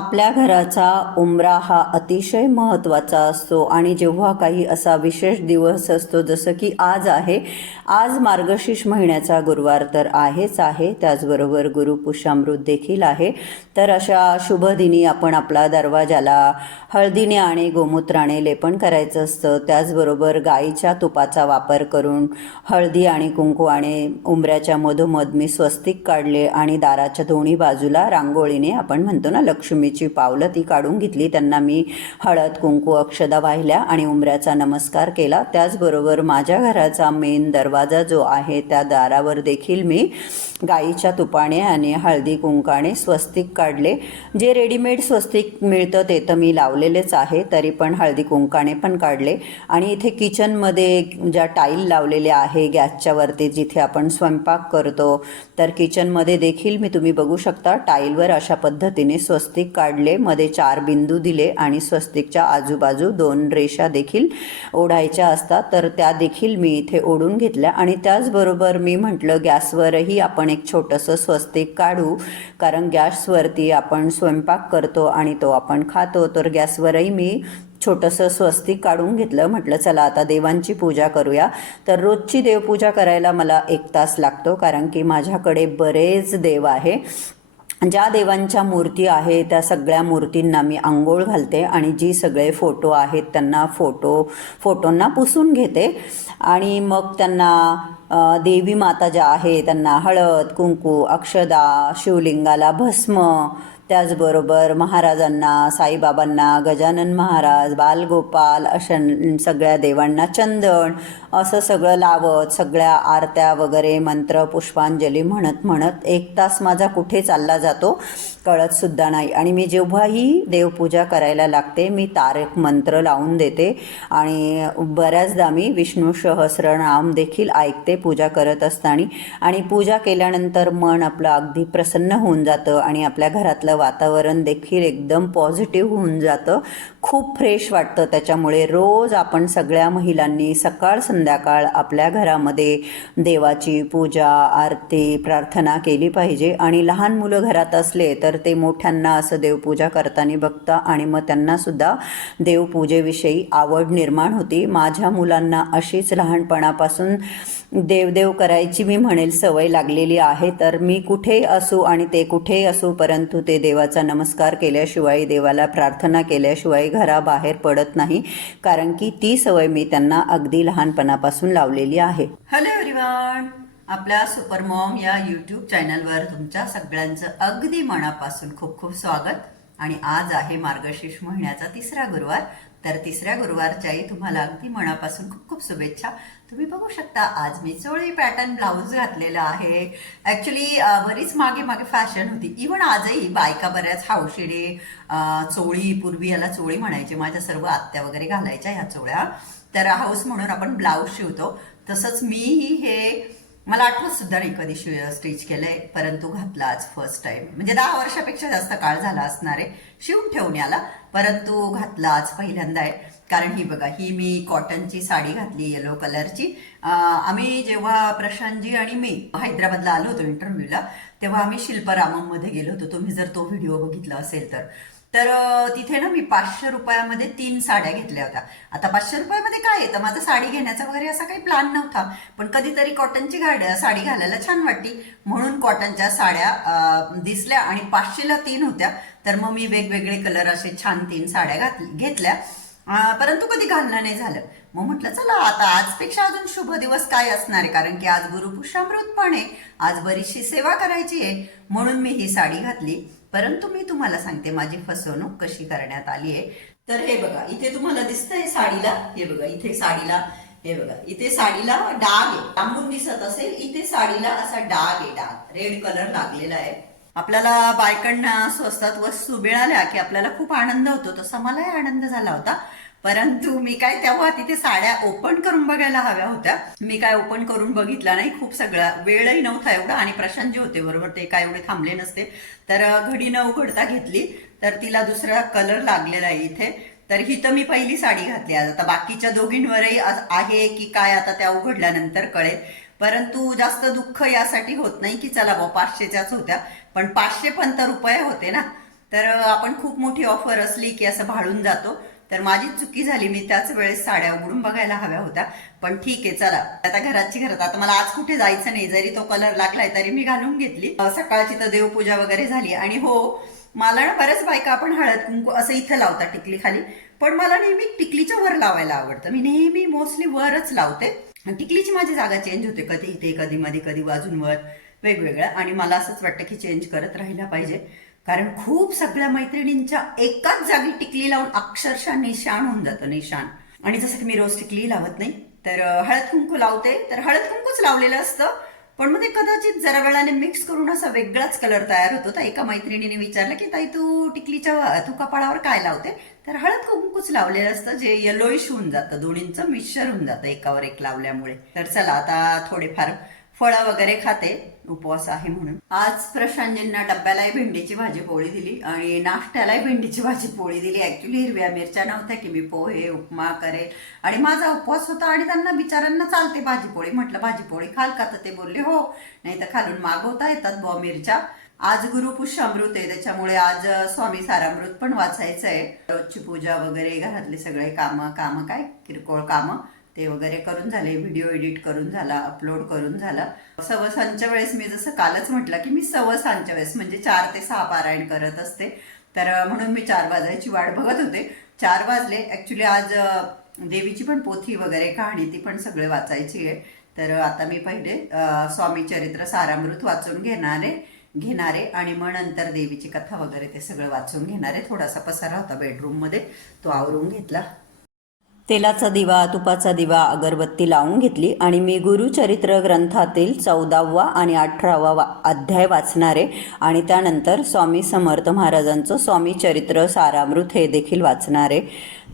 आपल्या घराचा उंबरा हा अतिशय महत्त्वाचा असतो आणि जेव्हा काही असा विशेष दिवस असतो जसं की आज आहे आज मार्गशीर्ष महिन्याचा गुरुवार तर आहेच आहे त्याचबरोबर गुरुपुषामृत देखील आहे. तर अशा शुभदिनी आपण आपला दरवाजाला हळदीने आणि गोमूत्राने लेपन करायचं असतं. त्याचबरोबर गाईच्या तुपाचा वापर करून हळदी आणि कुंकू आणि उंबऱ्याच्या मधोमध मी स्वस्तिक काढले आणि दाराच्या दोन्ही बाजूला रांगोळीने आपण म्हणतो ना लक्ष्मी लक्ष्मीची पावलं ती काढून घेतली. त्यांना मी हळद कुंकू अक्षदा वाहिल्या आणि उंबऱ्याचा नमस्कार केला. त्याचबरोबर माझ्या घराचा मेन दरवाजा जो आहे त्या दारावर देखील मी गाईच्या तुपाने आणि हळदी कुंकाने स्वस्तिक काढले. जे रेडीमेड स्वस्तिक मिळतं ते तर मी लावलेलेच आहे तरी पण हळदी कुंकाने पण काढले. आणि इथे किचनमध्ये ज्या टाईल लावलेल्या आहे गॅसच्या वरती जिथे आपण स्वयंपाक करतो तर किचनमध्ये देखील मी तुम्ही बघू शकता टाईलवर अशा पद्धतीने स्वस्तिक काढले. मध्ये चार बिंदू दिले आणि स्वस्तिकच्या आजूबाजू दोन रेषा देखील ओढायच्या असतात. तर त्या देखील मी इथे ओढून घेतल्या. आणि त्याचबरोबर मी म्हटलं गॅसवरही आपण एक छोटंसं स्वस्तिक काढू. कारण गॅसवरती आपण स्वयंपाक करतो आणि तो आपण खातो तर गॅसवरही मी छोटंसं स्वस्तिक काढून घेतलं. म्हटलं चला आता देवांची पूजा करूया. तर रोजची देवपूजा करायला मला एक तास लागतो कारण की माझ्याकडे बरेच देव आहे. ज्या देवांच्या मूर्ती आहे त्या सगळ्या मूर्तींना मी आंघोळ घालते आणि जी सगळे फोटो आहेत त्यांना फोटो फोटोंना पुसून घेते. आणि मग त्यांना देवी माता ज्या आहे त्यांना हळद कुंकू अक्षदा शिवलिंगाला भस्म त्याचबरोबर महाराजांना साईबाबांना गजानन महाराज बालगोपाल अशा सगळ्या देवांना चंदन असं सगळं लावत सगळ्या आरत्या वगैरे मंत्र पुष्पांजली म्हणत म्हणत एक तास माझा कुठे चालला जातो? कळतसुद्धा नाही. आणि मी जेव्हाही देवपूजा करायला लागते मी तारक मंत्र लावून देते आणि बऱ्याचदा मी विष्णू सहस्रनाम देखील ऐकते पूजा करत असताना. आणि पूजा केल्यानंतर मन आपलं अगदी प्रसन्न होऊन जातं आणि आपल्या घरातलं वातावरण देखील एकदम पॉझिटिव्ह होऊन जातं. खूप फ्रेश वाटतं. त्याच्यामुळे रोज आपण सगळ्या महिलांनी सकाळ संध्याकाळ आपल्या घरामध्ये देवाची पूजा आरती प्रार्थना केली पाहिजे. आणि लहान मुलं घरात असले तर तर ते मोठ्यांना असं देवपूजा करताना बघता आणि मग त्यांनासुद्धा देवपूजेविषयी आवड निर्माण होती. माझ्या मुलांना अशीच लहानपणापासून देवदेव करायची मी म्हणेल सवय लागलेली आहे. तर मी कुठेही असू आणि ते कुठेही असू परंतु ते देवाचा नमस्कार केल्याशिवाय देवाला प्रार्थना केल्याशिवाय घराबाहेर पडत नाही. कारण की ती सवय मी त्यांना अगदी लहानपणापासून लावलेली आहे. हॅलो एव्हरीवन आपल्या सुपर मॉम या यूट्यूब चॅनलवर तुमच्या सगळ्यांचं अगदी मनापासून खूप खूप स्वागत. आणि आज आहे मार्गशीर्ष महिन्याचा तिसरा गुरुवार. तर तिसऱ्या गुरुवारच्याही तुम्हाला अगदी मनापासून खूप खूप शुभेच्छा. तुम्ही बघू शकता आज मी चोळी पॅटर्न ब्लाऊज घातलेला आहे. ॲक्च्युली बरीच मागे मागे फॅशन होती. इवन आजही बायका बऱ्याच हावशिडे चोळी पूर्वी याला चोळी म्हणायचे. माझ्या सर्व आत्या वगैरे घालायच्या ह्या चोळ्या. तर हाऊस म्हणून आपण ब्लाऊज शिवतो. तसंच मीही हे मला आठवत सुद्धा नाही कधी शिव स्टिच केलंय परंतु घातला आज फर्स्ट टाइम म्हणजे दहा वर्षापेक्षा जास्त काळ झाला असणार आहे शिवून ठेवून आला परंतु घातला आज पहिल्यांदा आहे. कारण ही बघा ही मी कॉटनची साडी घातली येलो कलरची आम्ही जेव्हा प्रशांतजी आणि मी हैदराबादला आलो होतो इंटरव्ह्यूला तेव्हा आम्ही शिल्परामममध्ये गेलो होतो. तुम्ही जर तो व्हिडिओ बघितला असेल तर. तर तिथे ना मी पाचशे रुपयामध्ये तीन साड्या घेतल्या होत्या. आता पाचशे रुपयामध्ये काय येतं माझा साडी घेण्याचा वगैरे असा काही प्लॅन नव्हता. पण कधीतरी कॉटनची गाड्या साडी घालायला छान वाटली. म्हणून कॉटनच्या साड्या दिसल्या आणि पाचशेला तीन होत्या. तर मग मी वेगवेगळे कलर असे छान तीन साड्या घात घेतल्या. परंतु कधी घालणं नाही झालं. मग म्हटलं चला आता आजपेक्षा अजून शुभ दिवस काय असणार आहे? कारण की आज गुरुपुष्यामृत पण आहे. आज बरीचशी सेवा करायची आहे. म्हणून मी ही साडी घातली. परंतु मी तुम्हाला सांगते माझी फसवणूक कशी करण्यात आली आहे. तर हे बघा इथे तुम्हाला दिसतंय साडीला. हे बघा इथे साडीला हे बघा इथे साडीला डाग आहे. लांबून दिसत असेल इथे साडीला असा डाग आहे डाग. रेड कलर लागलेला आहे. आपल्याला बायकांना स्वस्तात वस्तू मिळाल्या की आपल्याला खूप आनंद होतो. तसा मलाही आनंद झाला होता. परंतु मी काय तेव्हा तिथे साड्या ओपन करून बघायला हव्या होत्या. मी काय ओपन करून बघितला नाही. खूप सगळा वेळही नव्हता एवढा आणि प्रशांत जे होते बरोबर ते काय एवढे थांबले नसते. तर घडी न उघडता घेतली. तर तिला दुसरा कलर लागलेला आहे इथे. तर ही तर मी पहिली साडी घातली आज. आता बाकीच्या दोघींवरही आहे की काय आता त्या उघडल्यानंतर कळेल. परंतु जास्त दुःख यासाठी होत नाही की चला बा पाचशेच्याच होत्या. पण पाचशे पण तर रुपये होते ना. तर आपण खूप मोठी ऑफर असली की असं भाळून जातो. तर माझी चुकी झाली मी त्याच वेळेस साड्या उघडून बघायला हव्या होत्या. पण ठीक आहे चला. आता घराची घरात आता मला आज कुठे जायचं नाही. जरी तो कलर लागलाय तरी मी घालून घेतली. सकाळची तर देवपूजा वगैरे झाली. आणि हो मला ना बऱ्याच बायका आपण हळद कुंकू असं इथं लावतात टिकली खाली पण मला नेहमी टिकलीच्या वर लावायला आवडतं. मी नेहमी मोस्टली वरच लावते. टिकलीची माझी जागा चेंज होते. कधी इथे कधी मध्ये कधी वाजून वर वेगवेगळं. आणि मला असंच वाटतं की चेंज करत राहिला पाहिजे. कारण खूप सगळ्या मैत्रिणींच्या एकाच जागी टिकली लावून अक्षरशः निशाण होऊन जातं निशाण. आणि जसं की मी रोज टिकली लावत नाही तर हळद कुंकू लावते तर हळद कुंकूच लावलेलं असतं. पण मग ते कदाचित जरा वेळाने मिक्स करून असा वेगळाच कलर तयार होतो. तर एका मैत्रिणीने विचारलं की ताई तू टिकलीच्या तू कपाळावर काय लावते? तर हळद कुंकूच लावलेलं असतं जे येलोईश होऊन जातं. दोन्हींचं मिक्सर होऊन जातं एकावर एक लावल्यामुळे. तर चला आता थोडेफार फळं वगैरे खाते उपवास आहे म्हणून. आज प्रशांतजींना डब्यालाही भेंडीची भाजी पोळी दिली आणि नाश्त्यालाही भेंडीची भाजी पोळी दिली. ऍक्च्युली हिरव्या मिरच्या नव्हत्या की मी पोहे उपमा करेल. आणि माझा उपवास होता आणि त्यांना बिचाऱ्यांना चालते भाजी पोळी. म्हटलं भाजी पोळी खाल का? तर ते बोलले हो. नाही तर खालून मागवता येतात बॉ मिरच्या. आज गुरुपुष्यामृत आहे त्याच्यामुळे आज स्वामी सारामृत पण वाचायचं आहे रोजची पूजा वगैरे घरातले सगळे कामं कामं काय? किरकोळ कामं. ते वगैरे करून झाले व्हिडिओ एडिट करून झाला अपलोड करून झाला. सवसांच्या वेळेस मी जसं कालच म्हटलं की मी सवसांच्या वेळेस म्हणजे चार ते सहा पारायण करत असते. तर म्हणून मी चार वाजायची वाट बघत होते. चार वाजले. ऍक्च्युली आज देवीची पण पोथी वगैरे कहाणी ती पण सगळे वाचायची आहे. तर आता मी पहिले स्वामी चरित्र सारामृत वाचून घेणारे घेणारे आणि मग नंतर देवीची कथा वगैरे ते सगळं वाचून घेणारे थोडासा पसारा होता बेडरूममध्ये तो आवरून घेतला. तेलाचा दिवा तुपाचा दिवा अगरबत्ती लावून घेतली आणि मी गुरुचरित्र ग्रंथातील चौदावा आणि अठरावा वा अध्याय वाचणारे आणि त्यानंतर स्वामी समर्थ महाराजांचं स्वामी चरित्र सारामृत हे देखील वाचणारे.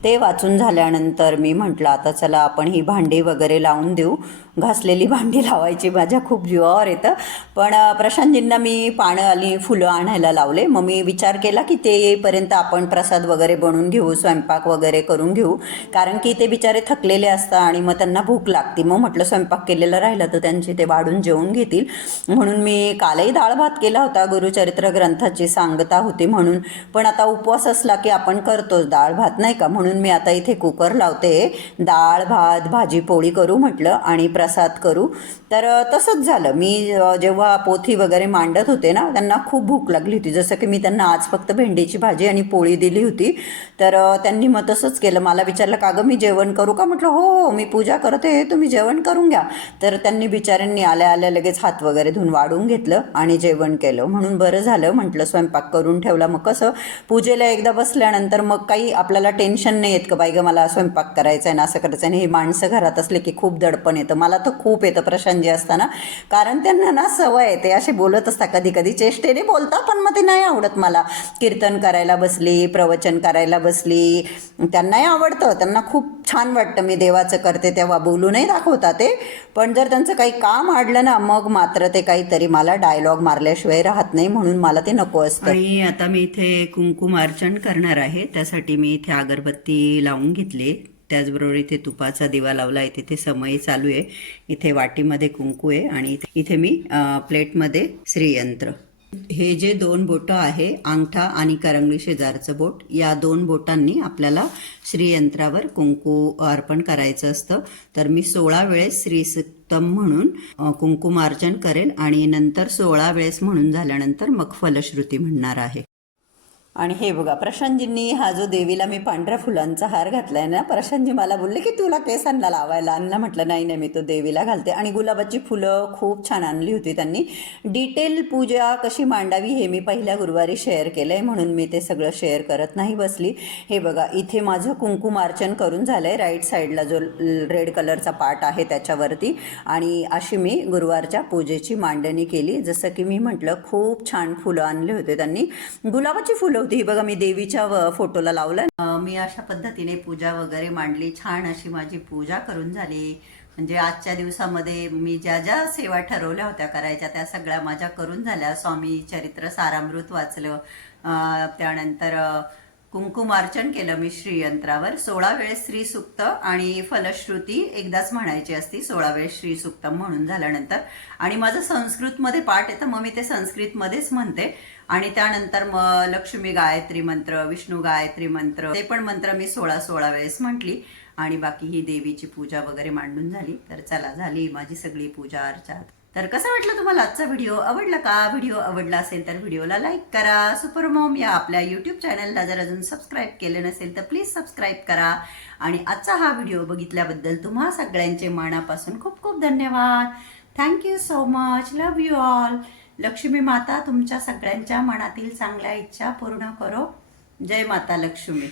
ते वाचून झाल्यानंतर मी म्हटलं आता चला आपण ही भांडी वगैरे लावून देऊ. घासलेली भांडी लावायची. माझ्या खूप जीवावर येतं. पण प्रशांतजींना मी पानं आली फुलं आणायला लावले. मग मी विचार केला की ते येईपर्यंत आपण प्रसाद वगैरे बनवून घेऊ स्वयंपाक वगैरे करून घेऊ. कारण की ते बिचारे थकलेले असतात आणि मग त्यांना भूक लागते. मग म्हटलं स्वयंपाक केलेला राहिला तर त्यांची ते वाढून जेवून घेतील. म्हणून मी कालही डाळ भात केला होता. गुरुचरित्र ग्रंथाची सांगता होती म्हणून. पण आता उपवास असला की आपण करतोच डाळ भात नाही का? म्हणून मी आता इथे कुकर लावते. डाळ भात भाजी पोळी करू म्हटलं. आणि प्र प्रसाद करू. तर तसंच झालं. मी जेव्हा पोथी वगैरे मांडत होते ना त्यांना खूप भूक लागली होती. जसं की मी त्यांना आज फक्त भेंडीची भाजी आणि पोळी दिली होती. तर त्यांनी मग तसंच केलं. मला विचारलं का गं मी जेवण करू का? म्हटलं हो हो मी पूजा करते. तुम्ही जेवण करून घ्या. तर त्यांनी बिचाऱ्यांनी आल्या आल्या लगेच हात वगैरे धुवून वाढून घेतलं आणि जेवण केलं. म्हणून बरं झालं. म्हटलं स्वयंपाक करून ठेवला. मग कसं पूजेला एकदा बसल्यानंतर मग काही आपल्याला टेन्शन नाही येत का बाई गं मला स्वयंपाक करायचा आहे ना असं करायचं आहे हे माणसं घरात असले की खूप दडपण येतं. मला तर खूप येतं प्रशांतजी असताना. कारण त्यांना ना सवय ते असे बोलत असतात कधी कधी. चेष्टेने बोलता पण मग ते नाही आवडत मला. कीर्तन करायला बसली प्रवचन करायला बसली. त्यांनाही आवडतं. त्यांना खूप छान वाटतं मी देवाचं करते तेव्हा बोलूनही दाखवता ते. पण जर त्यांचं काही काम आडलं ना मग मात्र ते काहीतरी मला डायलॉग मारल्याशिवाय राहत नाही म्हणून मला ते नको असतं. आणि आता मी इथे कुंकुम अर्चन करणार आहे. त्यासाठी मी इथे अगरबत्ती लावून घेतली. त्याचबरोबर इथे तुपाचा दिवा लावला आहे तिथे समय चालू आहे. इथे वाटीमध्ये कुंकू आहे आणि इथे- मी प्लेटमध्ये श्रीयंत्र. हे जे दोन बोटं आहे अंगठा आणि करंगळी शेजारचं बोट या दोन बोटांनी आपल्याला श्रीयंत्रावर कुंकू अर्पण करायचं असतं. तर मी सोळा वेळेस श्रीसुक्तम म्हणून अ, कुंकुमार्चन करेन आणि नंतर सोळा वेळेस म्हणून झाल्यानंतर मग फलश्रुती म्हणणार आहे. आणि हे बघा प्रशांतजींनी हा जो देवीला मी पांढऱ्या फुलांचा हार घातलाय ना प्रशांतजी मला बोलले की तुला केसांना लावायला. आणला म्हटलं नाही नाही मी तो देवीला घालते. आणि गुलाबाची फुलं खूप छान आणली होती त्यांनी. डिटेल पूजा कशी मांडावी हे मी पहिल्या गुरुवारी शेअर केलं आहे म्हणून मी ते सगळं शेअर करत नाही बसली. हे बघा इथे माझं कुंकुमार्चन करून झालं आहे राईट साईडला जो रेड कलरचा पार्ट आहे त्याच्यावरती. आणि अशी मी गुरुवारच्या पूजेची मांडणी केली. जसं की मी म्हटलं खूप छान फुलं आणले होते त्यांनी. गुलाबाची फुलं होती. ही बघा मी देवीच्या फोटोला लावलं. मी अशा पद्धतीने पूजा वगैरे मांडली. छान अशी माझी पूजा करून झाली. म्हणजे आजच्या दिवसामध्ये मी ज्या ज्या सेवा ठरवल्या होत्या करायच्या त्या सगळ्या माझ्या करून झाल्या. स्वामी चरित्र सारामृत वाचलं. त्यानंतर कुंकुमार्चन केलं मी श्रीयंत्रावर. सोळा वेळेस श्रीसुक्त आणि फलश्रुती एकदाच म्हणायची असती. सोळा वेळेस श्रीसुक्तम म्हणून झाल्यानंतर. आणि माझं संस्कृतमध्ये पाठ येतं मग मी ते संस्कृतमध्येच म्हणते. आणि त्यानंतर मग लक्ष्मी गायत्री मंत्र विष्णू गायत्री मंत्र ते पण मंत्र मी सोळा सोळा वेळेस म्हटली. आणि बाकी ही देवीची पूजा वगैरे मांडून झाली. तर चला झाली माझी सगळी पूजा अर्चा तर कसं वाटला तुम्हाला आजचा व्हिडिओ आवडला का? व्हिडिओ आवडला असेल तर व्हिडिओला लाईक करा. सुपरमॉम या आपल्या यूट्यूब चॅनलला जर अजून सबस्क्राईब केलं नसेल तर प्लीज सबस्क्राईब करा. आणि आजचा हा व्हिडिओ बघितल्याबद्दल तुम्हा सगळ्यांचे मनापासून खूप खूप धन्यवाद. Thank you so much love you all Lakshmi माता तुमच्या सगळ्यांच्या मनातील चांगल्या इच्छा पूर्ण करो. जय माता लक्ष्मी.